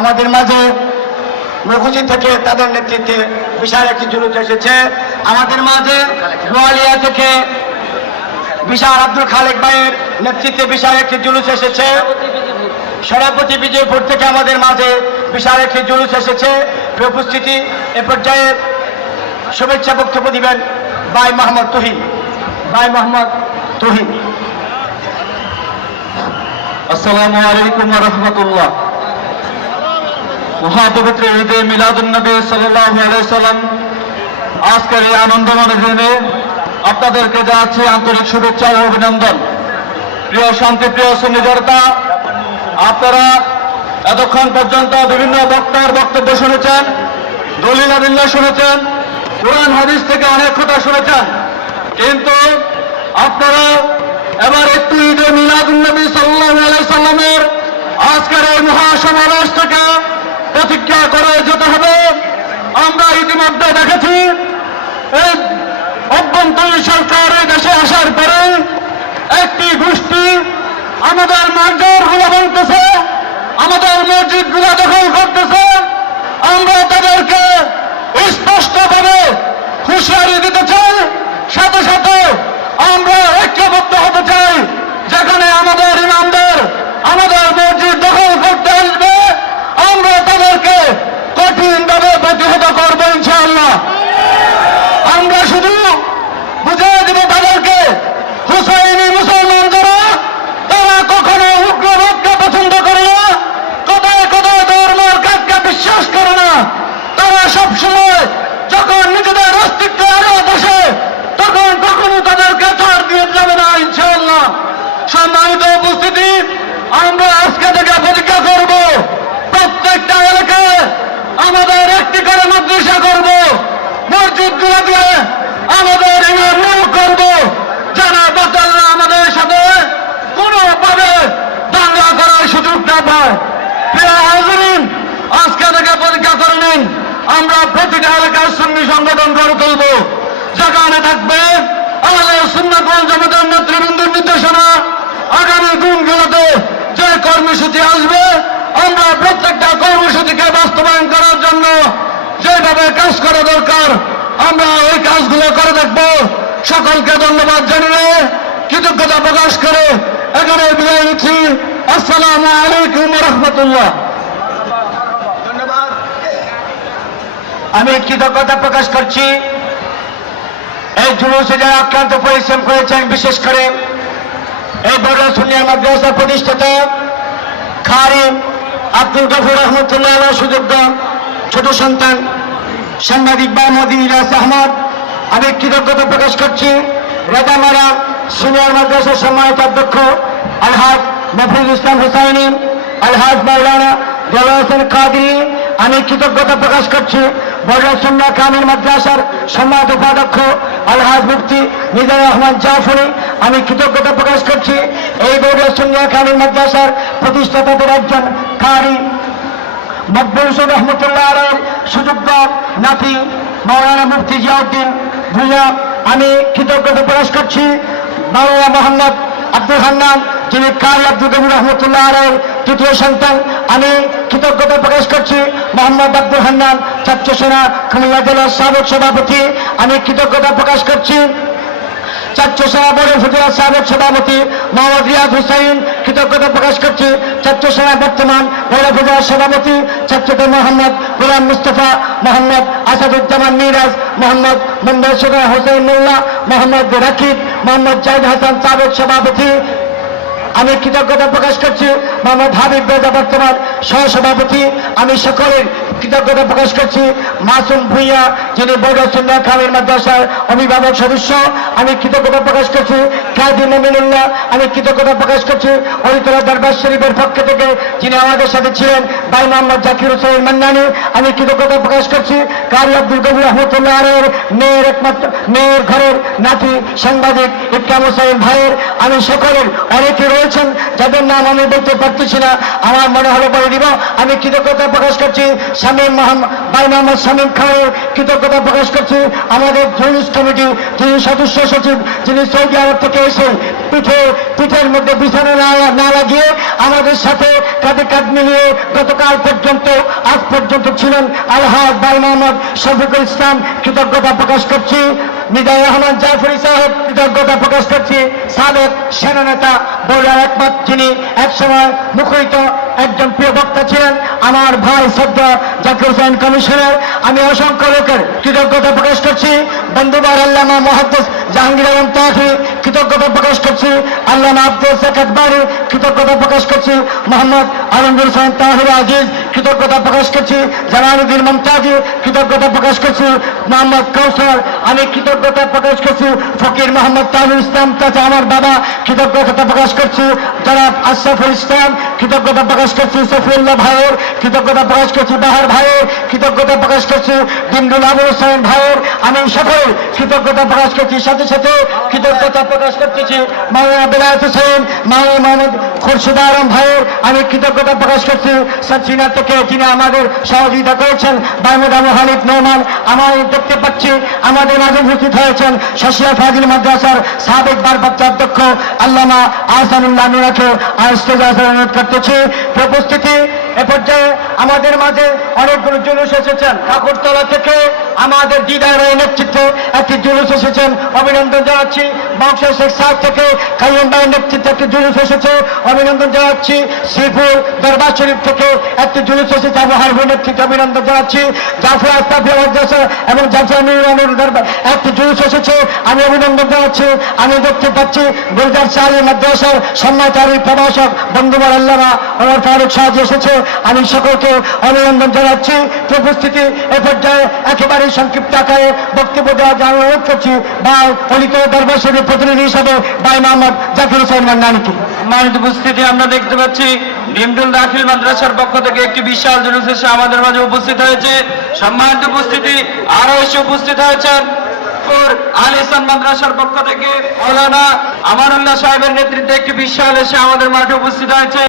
আমাদের মাঝে মুখুজি থেকে তাদের নেতৃত্বে বিশাল একটি জুলুস এসেছে। আমাদের মাঝে গোয়ালিয়া থেকে বিশাল আব্দুল খালেক ভাইয়ের নেতৃত্বে বিশাল একটি জুলুস এসেছে। সভাপতি বিজয়পুর থেকে আমাদের মাঝে বিশাল একটি জুলুস এসেছে। উপস্থিতি এ পর্যায়ে শুভেচ্ছা বক্তব্য দিবেন ভাই মোহাম্মদ তুহিন। আসসালামু আলাইকুম ওয়া রাহমাতুল্লাহ। মহাপবিত্র ঈদে মিলাদুন্নবী সাল্লাল্লাহু আলাইহি সাল্লাম আজকের এই আনন্দময় দিনে আপনাদেরকে জানাচ্ছি আন্তরিক শুভেচ্ছা ও অভিনন্দন। প্রিয় শান্তিপ্রিয় সুন্নি জনতা, আপনারা এতক্ষণ পর্যন্ত বিভিন্ন বক্তার বক্তব্য শুনেছেন, দলিল আদিল্লাহ শুনেছেন, কোরআন হাদিস থেকে অনেক কথা শুনেছেন, কিন্তু আপনারা এবার একটু ঈদে মিলাদুন্নবী সাল্লাল্লাহু আলাইহি সাল্লামের আজকের এই মহাসমাবেশ থেকে প্রতিজ্ঞা করে যেতে হবে। আমরা ইতিমধ্যে দেখেছি এই অভ্যন্তরীণ সরকার এই দেশে আসার পরে একটি গোষ্ঠী আমাদের মাজারগুলো ভাঙতেছে, আমাদের মসজিদগুলো দখল করতেছে। আমরা তাদেরকে স্পষ্টভাবে হুঁশিয়ারি দিতে চাই, সাথে সাথে আমরা ঐক্যবদ্ধ হতে চাই। যেখানে আমাদের ইমামদের আমাদের মসজিদ দখল করতে আসবে, আমরা তাদেরকে কঠিনভাবে প্রতিহত করবো ইনশাআল্লাহ। আমরা শুধু বুঝিয়ে দেব তাদেরকে, হুসাইনি মুসলমান যারা তারা কখনো উগ্রবাদকে পছন্দ করে না, কোথায় কোথায় ধর্মের কাজকে বিশ্বাস করে না। তারা সবসময় যখন নিজেদের অস্তিত্ব আরো বসে তখন কখনো তাদেরকে ছাড় দিয়ে যাবে না ইনশাআল্লাহ। সম্মানিত উপস্থিতি, আমরা আজকে থেকে প্রতিজ্ঞা করব, প্রত্যেকটা এলাকায় আমাদের একটি করে মাদ্রাসা করব, মসজিদগুলো দিয়ে আমাদের ইমাম নিয়োগ করব, যারা বাতাল্লাহ আমাদের সাথে কোনোভাবে দাঙ্গা করার সুযোগ না পায়। প্রিয় হাজরিন, আজকে থেকে পরীক্ষা করে নিন, আমরা প্রতিটা এলাকার সুন্নি সংগঠন গড়ে তুলব, যেখানে থাকবে আহলে সুন্নাত ওয়াল জামাতের নেতৃবৃন্দের নির্দেশনা। আগামী দিনগুলোতে যে কর্মসূচি আসবে, আমরা প্রত্যেকটা কর্মসূচিকে বাস্তবায়ন করার জন্য যেভাবে কাজ করা দরকার আমরা ওই কাজগুলো করে দেখব। সকলকে ধন্যবাদ জানিয়ে কৃতজ্ঞতা প্রকাশ করে এখানে বিদায় নিচ্ছি। আসসালামু আলাইকুম ওয়া রাহমাতুল্লাহ। ধন্যবাদ। আমি কৃতজ্ঞতা প্রকাশ করছি এই জুলুসে যারা আক্রান্ত পরিশ্রম করেছেন, বিশেষ করে এই বড় সুন্নিয়া মাদ্রাসার প্রতিষ্ঠাতা কারি আব্দুল গফুর রহমতুল্লাহ সুযোগ্য ছোট সন্তান সাংবাদিক মোহাম্মদ ইলিয়াস আহমদ। আমি কৃতজ্ঞতা প্রকাশ করছি রেদামারা সিনিয়র মাদ্রাসার সম্মানিত অধ্যক্ষ আলহাজ মফিজুল ইসলাম হুসাইনি, আলহাজ মাওলানা দেওয়ান হোসেন কাদরি। আমি কৃতজ্ঞতা প্রকাশ করছি বড় সুন্নাহ কামিল মাদ্রাসার সম্মানিত উপাধ্যক্ষ আলহাজ মুফতি নিজার রহমান জাফরি। আমি কৃতজ্ঞতা প্রকাশ করছি এই বড় সুন্নাহ কামিল মাদ্রাসার প্রতিষ্ঠাতাদের একজন কারি মকবুল হোসেন রহমতুল্লাহ আলাইহির সুযোগ্য নাতি মাওলানা মুফতি জিয়াউদ্দিন ভুইয়া। আমি কৃতজ্ঞতা প্রকাশ করছি মাওলানা মোহাম্মদ আব্দুল হান্নান, যিনি কারি আব্দুল গফুর রহমতুল্লাহ আলাইহির তৃতীয় সন্তান। আমি কৃতজ্ঞতা প্রকাশ করছি মোহাম্মদ আব্দুল হান্নান ছাত্র সেনা কুমিল্লা জেলার সাবেক সভাপতি। আমি কৃতজ্ঞতা প্রকাশ করছি ছাত্র সেনা বোর্ডের উপজেলার সাবেক সভাপতি মোহাম্মদ রিয়াদ হুসাইন। কৃতজ্ঞতা প্রকাশ করছি ছাত্র সেনা বর্তমান পৌর উপজেলার সভাপতি ছাত্রদল মোহাম্মদ গোলাম মুস্তফা, মোহাম্মদ আসাদুজ্জামান মিরাজ, মোহাম্মদ মুম্বাই সুরা হোসেন মোল্লা, মোহাম্মদ রাকিব, মোহাম্মদ জাহিদ হাসান সাবেক সভাপতি। আমি কৃতজ্ঞতা প্রকাশ করছি মোহাম্মদ হাবিব রেজা বর্তমান সহসভাপতি। আমি সকলের কৃতজ্ঞতা প্রকাশ করছি মাসুম ভুইয়া, যিনি বড় সুন্নাহ কামিল মাদ্রাসার অভিভাবক সদস্য। আমি কৃতজ্ঞতা প্রকাশ করছি কাজী মুমিনুল্লাহ। আমি কৃতজ্ঞতা প্রকাশ করছি হরিতলা দরবার শরীফের পক্ষ থেকে যিনি আমাদের সাথে ছিলেন ভাই মোহাম্মদ জাকির হোসেন মান্নানী। আমি কৃতজ্ঞতা প্রকাশ করছি কারি আব্দুল গফুর রহমতুল্লাহ আলাইহির মেয়ের একমাত্র মেয়ের ঘরের নাতি সাংবাদিক ইকরাম হোসেন ভাইয়ের। আমি সকলের অনেকে রয়েছেন যাদের নাম আমি বলতে পারতেছি না, আমার মনে হলো বলে দিব। আমি কৃতজ্ঞতা প্রকাশ করছি ভাই মোহাম্মদ শামীম খানের কৃতজ্ঞতা প্রকাশ করছি। আমাদের জুলুস কমিটি যিনি সদস্য সচিব, যিনি সৌদি আরব থেকে এসে পিঠের মধ্যে বিছানা না লাগিয়ে আমাদের সাথে কাঁধে কাঁধ মিলিয়ে গতকাল পর্যন্ত আজ পর্যন্ত ছিলেন আলহাজ ভাই মোহাম্মদ শফিকুল ইসলাম, কৃতজ্ঞতা প্রকাশ করছি। মিজানুর রহমান জাফরি সাহেব, কৃতজ্ঞতা প্রকাশ করছি। সাবেক সেনানেতা বগুড়ার একমাত্র, যিনি একসময় মুখরিত একজন প্রিয় বক্তা ছিলেন, আমার ভাই শ্রদ্ধা জাকির হোসেন কমিশনার। আমি অসংখ্য লোকের কৃতজ্ঞতা প্রকাশ করছি। বন্ধুবার আল্লামা মুহাদ্দিস জাহাঙ্গীর আলম তাহি, কৃতজ্ঞতা প্রকাশ করছি। আল্লামা আব্দুল সাকাত বারি, কৃতজ্ঞতা প্রকাশ করছি। মোহাম্মদ আলমগীর হোসেন তাহির আজিজ, কৃতজ্ঞতা প্রকাশ করছি। জালালউদ্দিন মুমতাজি, কৃতজ্ঞতা প্রকাশ করছি। মোহাম্মদ কৌশল, আমি কৃতজ্ঞতা প্রকাশ করছি। ফকির মোহাম্মদ তাজুল ইসলাম চাচা আমার বাবা, কৃতজ্ঞতা প্রকাশ করছি। জনাব আশরাফুল ইসলাম, কৃতজ্ঞতা প্রকাশ করছি। সফিউল্লাহ ভাইয়ের কৃতজ্ঞতা প্রকাশ করছি। বাহার ভাইয়ের কৃতজ্ঞতা প্রকাশ করছি। ডিমরুল আবু হোসেন ভাইয়ের আমি সকল কৃতজ্ঞতা প্রকাশ করছি। সাথে সাথে কৃতজ্ঞতা প্রকাশ করতেছি মাওলানা বেলায়েত হোসেন, মাওলানা মোহাম্মদ খুরশিদ আলম ভাইয়ের আমি কৃতজ্ঞতা প্রকাশ করছি। সচিনা থেকে যিনি আমাদের সহযোগিতা করেছেন, বাহমুদ আবু হানিফ নোমান, আমার দেখতে পাচ্ছি আমাদের মাঝে উপস্থিত হয়েছেন শাসিয়া ফাজিল মাদ্রাসার সাবেক ভারপ্রাপ্ত অধ্যক্ষ আল্লামা আহসানুল্লাহ নুরাকে স্টেজে আসার অনুরোধ করতেছি। উপস্থিতি এ পর্যায়ে আমাদের মাঝে অনেকগুলো জুলুস এসেছেন। ঠাকুরতলা থেকে আমাদের দিদার রায়ের নেতৃত্বে একটি জুলুস এসেছেন, অভিনন্দন জানাচ্ছি। বংশ শেখ সাহেব থেকে কাইয়ুম ভাইয়ের নেতৃত্বে একটি জুলুস এসেছে, অভিনন্দন জানাচ্ছি। শ্রীপুর দরবার শরীফ থেকে একটি জুলুস এসেছে, আবু হারফের নেতৃত্বে অভিনন্দন জানাচ্ছি। জাফর আস্তাফি মাদ্রাসা এবং জাফর নুরানুর দরবার একটি জুলুস এসেছে, আমি অভিনন্দন জানাচ্ছি। আমি দেখতে পাচ্ছি গুলজার শাহী মাদ্রাসার সম্মানিত প্রভাষক বন্ধুবার আল্লামা ওমর ফারুক সাহায্য এসেছে, আমি সকলকে অভিনন্দন জানাচ্ছি। উপস্থিতি এ পর্যায়ে একেবারে সংক্ষিপ্ত আকারে বক্তব্য দেওয়ার জন্য অনুরোধ করছি বা অলিত দরবার শরীফ প্রতিনিধি হিসাবে ভাই মোহাম্মদ জাকির হোসেন মান্নানকে। সম্মানিত উপস্থিতি, আমরা দেখতে পাচ্ছি ডিমডুল দাখিল মাদ্রাসার পক্ষ থেকে একটি বিশাল জুলুস এসে আমাদের মাঝে উপস্থিত হয়েছে। সম্মানিত উপস্থিতি, আরো এসে উপস্থিত হয়েছেন আল ইহসান মাদ্রাসার পক্ষ থেকে মাওলানা আমানুল্লাহ সাহেবের নেতৃত্বে একটি বিশাল এসে আমাদের মাঠে উপস্থিত হয়েছে।